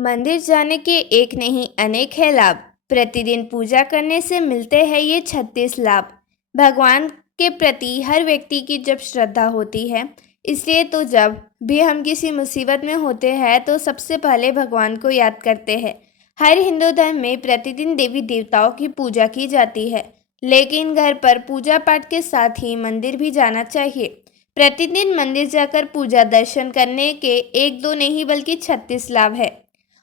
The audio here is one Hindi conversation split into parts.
मंदिर जाने के एक नहीं अनेक है लाभ। प्रतिदिन पूजा करने से मिलते हैं ये 36 लाभ। भगवान के प्रति हर व्यक्ति की जब श्रद्धा होती है, इसलिए तो जब भी हम किसी मुसीबत में होते हैं तो सबसे पहले भगवान को याद करते हैं। हर हिंदू धर्म में प्रतिदिन देवी देवताओं की पूजा की जाती है, लेकिन घर पर पूजा पाठ के साथ ही मंदिर भी जाना चाहिए। प्रतिदिन मंदिर जाकर पूजा दर्शन करने के एक दो नहीं बल्कि 36 लाभ है,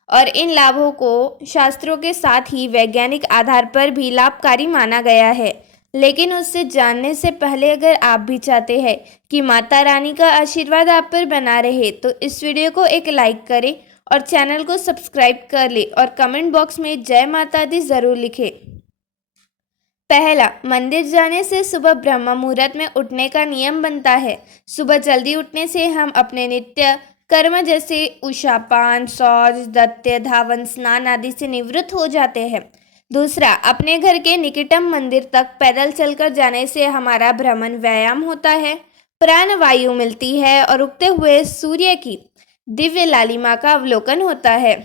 और इन लाभों को शास्त्रों के साथ ही वैज्ञानिक आधार पर भी लाभकारी माना गया है। लेकिन उससे जानने से पहले अगर आप भी चाहते हैं कि माता रानी का आशीर्वाद आप पर बना रहे, तो इस वीडियो को एक लाइक करें और चैनल को सब्सक्राइब कर ले और कमेंट बॉक्स में जय माता दी जरूर लिखें। पहला, मंदिर जाने से सुबह ब्रह्म मुहूर्त में उठने का नियम बनता है। सुबह जल्दी उठने से हम अपने नित्य कर्म जैसे उषापान, शौच, दत्य, धावन, स्नान आदि से निवृत्त हो जाते हैं। दूसरा, अपने घर के निकटतम मंदिर तक पैदल चलकर जाने से हमारा भ्रमण व्यायाम होता है, प्राण वायु मिलती है और उगते हुए सूर्य की दिव्य लालिमा का अवलोकन होता है।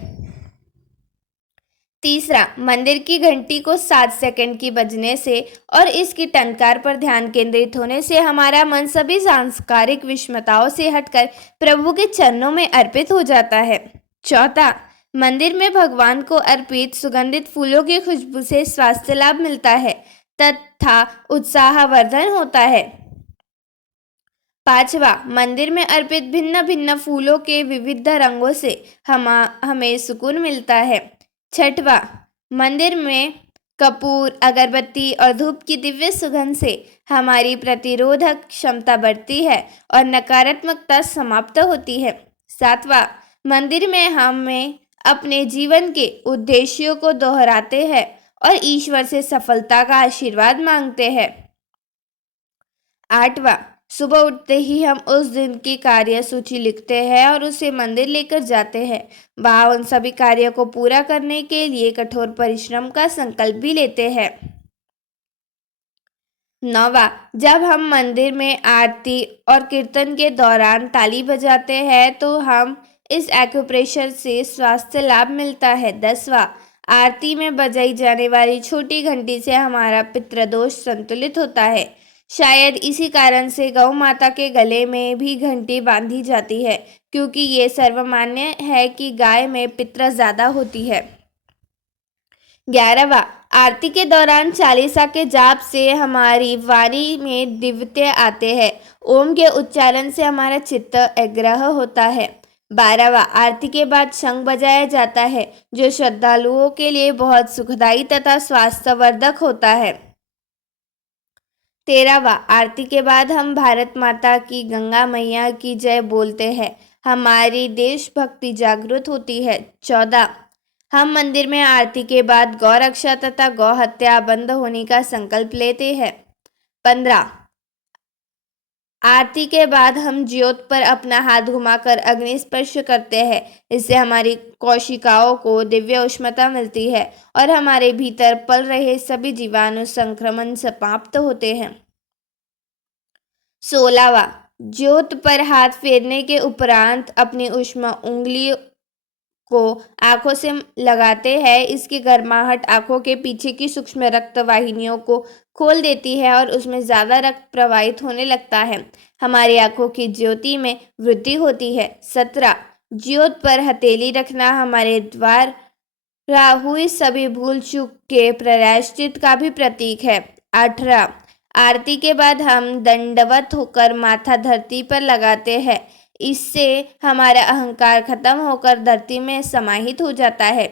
तीसरा, मंदिर की घंटी को 7 सेकंड की बजने से और इसकी टंकार पर ध्यान केंद्रित होने से हमारा मन सभी सांस्कारिक विषमताओं से हटकर प्रभु के चरणों में अर्पित हो जाता है। चौथा, मंदिर में भगवान को अर्पित सुगंधित फूलों की खुशबू से स्वास्थ्य लाभ मिलता है तथा उत्साहवर्धन होता है। पांचवा, मंदिर में अर्पित भिन्न भिन्न फूलों के विविध रंगों से हमें सुकून मिलता है। छठवा, मंदिर में कपूर, अगरबत्ती और धूप की दिव्य सुगंध से हमारी प्रतिरोधक क्षमता बढ़ती है और नकारात्मकता समाप्त होती है। सातवां, मंदिर में हमें अपने जीवन के उद्देश्यों को दोहराते हैं और ईश्वर से सफलता का आशीर्वाद मांगते हैं। आठवां, सुबह उठते ही हम उस दिन की कार्य सूची लिखते हैं और उसे मंदिर लेकर जाते हैं। वहाँ उन सभी कार्यों को पूरा करने के लिए कठोर परिश्रम का संकल्प भी लेते हैं। नौवां, जब हम मंदिर में आरती और कीर्तन के दौरान ताली बजाते हैं तो हम इस एक्यूप्रेशर से स्वास्थ्य लाभ मिलता है। 10वां, आरती में बजाई जाने वाली छोटी घंटी से हमारा पितृदोष संतुलित होता है। शायद इसी कारण से गौ माता के गले में भी घंटी बांधी जाती है, क्योंकि ये सर्वमान्य है कि गाय में पित्र ज्यादा होती है। 11वां, आरती के दौरान चालीसा के जाप से हमारी वाणी में दिव्यता आते हैं। ओम के उच्चारण से हमारा चित्त एग्रह होता है। 12वां, आरती के बाद शंख बजाया जाता है, जो श्रद्धालुओं के लिए बहुत सुखदायी तथा स्वास्थ्यवर्धक होता है। 13वां, आरती के बाद हम भारत माता की, गंगा मैया की जय बोलते हैं। हमारी देशभक्ति जागृत होती है। 14, हम मंदिर में आरती के बाद गौ रक्षा तथा गौ हत्या बंद होने का संकल्प लेते हैं। 15, आरती के बाद हम ज्योत पर अपना हाथ घुमाकर अग्नि स्पर्श करते हैं। इससे हमारी कोशिकाओं को दिव्य उष्णता मिलती है और हमारे भीतर पल रहे सभी जीवाणु संक्रमण समाप्त होते हैं। 16वां, ज्योत पर हाथ फेरने के उपरांत अपनी उष्ण उंगलियों को आंखों से लगाते हैं। इसकी गर्माहट आंखों के पीछे की सूक्ष्म रक्त वाहिनियों को खोल देती है और उसमें ज़्यादा रक्त प्रवाहित होने लगता है। हमारी आंखों की ज्योति में वृद्धि होती है। 17, ज्योत पर हथेली रखना हमारे द्वारा हुई सभी भूल चूक के प्रायश्चित का भी प्रतीक है। 18, आरती के बाद हम दंडवत होकर माथा धरती पर लगाते हैं। इससे हमारा अहंकार खत्म होकर धरती में समाहित हो जाता है।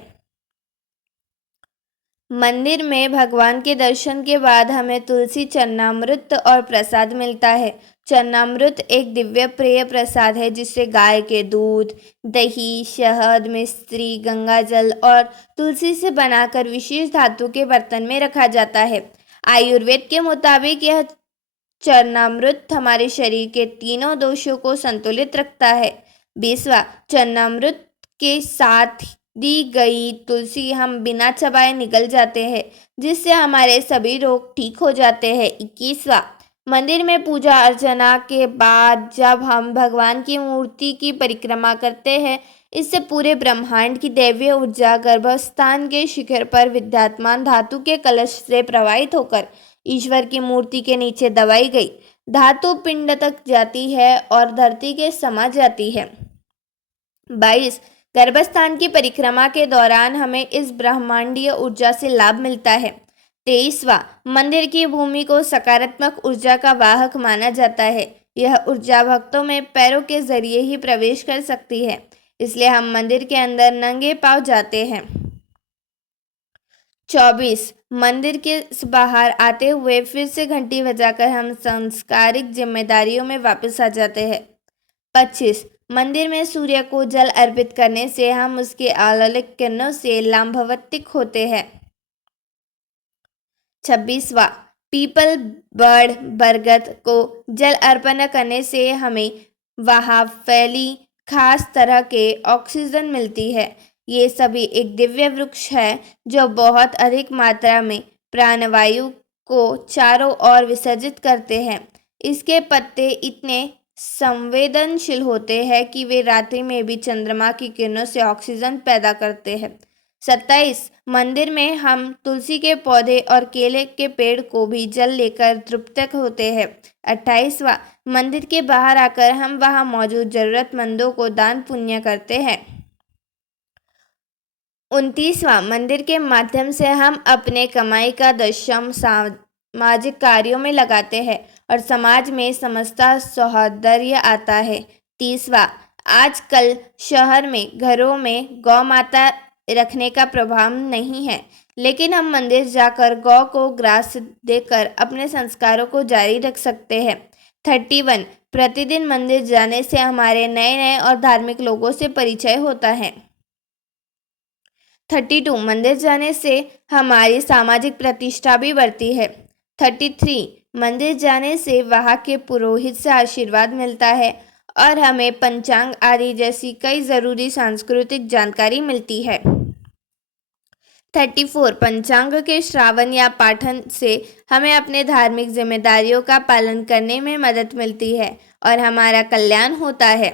मंदिर में भगवान के दर्शन के बाद हमें तुलसी चरणामृत और प्रसाद मिलता है। चरणामृत एक दिव्य प्रिय प्रसाद है, जिससे गाय के दूध, दही, शहद, मिश्री, गंगाजल और तुलसी से बनाकर विशेष धातु के बर्तन में रखा जाता है। आयुर्वेद के मुताबिक यह चरणामृत हमारे शरीर के तीनों दोषों को संतुलित रखता है। 20वां, चरणामृत के साथ दी गई तुलसी हम बिना चबाए निगल जाते हैं, जिससे हमारे सभी रोग ठीक हो जाते हैं। 21वां, मंदिर में पूजा अर्चना के बाद जब हम भगवान की मूर्ति की परिक्रमा करते हैं, इससे पूरे ब्रह्मांड की दैवीय ऊर्जा गर्भस्थान के शिखर पर विद्यमान धातु के कलश से प्रवाहित होकर ईश्वर की मूर्ति के नीचे दबाई गई धातु पिंड तक जाती है और धरती के समा जाती है। 22 गर्भस्थान की परिक्रमा के दौरान हमें इस ब्रह्मांडीय ऊर्जा से लाभ मिलता है। 23वां मंदिर की भूमि को सकारात्मक ऊर्जा का वाहक माना जाता है। यह ऊर्जा भक्तों में पैरों के जरिए ही प्रवेश कर सकती है, इसलिए हम मंदिर के अंदर नंगे पांव जाते हैं। 24 मंदिर के बाहर आते हुए फिर से घंटी बजाकर हम सांस्कारिक जिम्मेदारियों में वापस आ जाते हैं। 25 मंदिर में सूर्य को जल अर्पित करने से हम उसके अलौकिक किरणों से लाभान्वित होते हैं। 26वां पीपल बरगद को जल अर्पण करने से हमें वहाँ फैली खास तरह के ऑक्सीजन मिलती है। ये सभी एक दिव्य वृक्ष है जो बहुत अधिक मात्रा में प्राणवायु को चारों ओर विसर्जित करते हैं। इसके पत्ते इतने संवेदनशील होते हैं कि वे रात्रि में भी चंद्रमा की किरणों से ऑक्सीजन पैदा करते हैं। 27 मंदिर में हम तुलसी के पौधे और केले के पेड़ को भी जल लेकर तृप्त होते हैं। 28वां मंदिर के बाहर आकर हम वहां मौजूद जरूरतमंदों को दान पुण्य करते हैं। 29वां मंदिर के माध्यम से हम अपने कमाई का दशम सामाजिक कार्यों में लगाते हैं और समाज में समस्ता सौहार्द्य आता है। 30वां आजकल शहर में घरों में गौ माता रखने का प्रभाव नहीं है, लेकिन हम मंदिर जाकर गौ को ग्रास देकर अपने संस्कारों को जारी रख सकते हैं। 31 प्रतिदिन मंदिर जाने से हमारे नए नए और धार्मिक लोगों से परिचय होता है। 32 मंदिर जाने से हमारी सामाजिक प्रतिष्ठा भी बढ़ती है। 33 मंदिर जाने से वहाँ के पुरोहित से आशीर्वाद मिलता है और हमें पंचांग आदि जैसी कई ज़रूरी सांस्कृतिक जानकारी मिलती है। 34 पंचांग के श्रावण या पाठन से हमें अपने धार्मिक जिम्मेदारियों का पालन करने में मदद मिलती है और हमारा कल्याण होता है।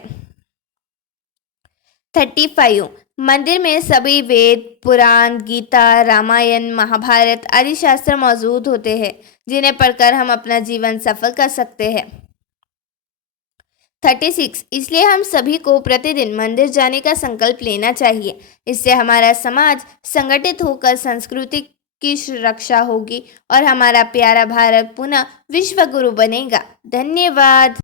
35 मंदिर में सभी वेद, पुराण, गीता, रामायण, महाभारत आदि शास्त्र मौजूद होते हैं, जिन्हें पढ़कर हम अपना जीवन सफल कर सकते हैं। 36 इसलिए हम सभी को प्रतिदिन मंदिर जाने का संकल्प लेना चाहिए। इससे हमारा समाज संगठित होकर संस्कृति की रक्षा होगी और हमारा प्यारा भारत पुनः विश्व गुरु बनेगा। धन्यवाद।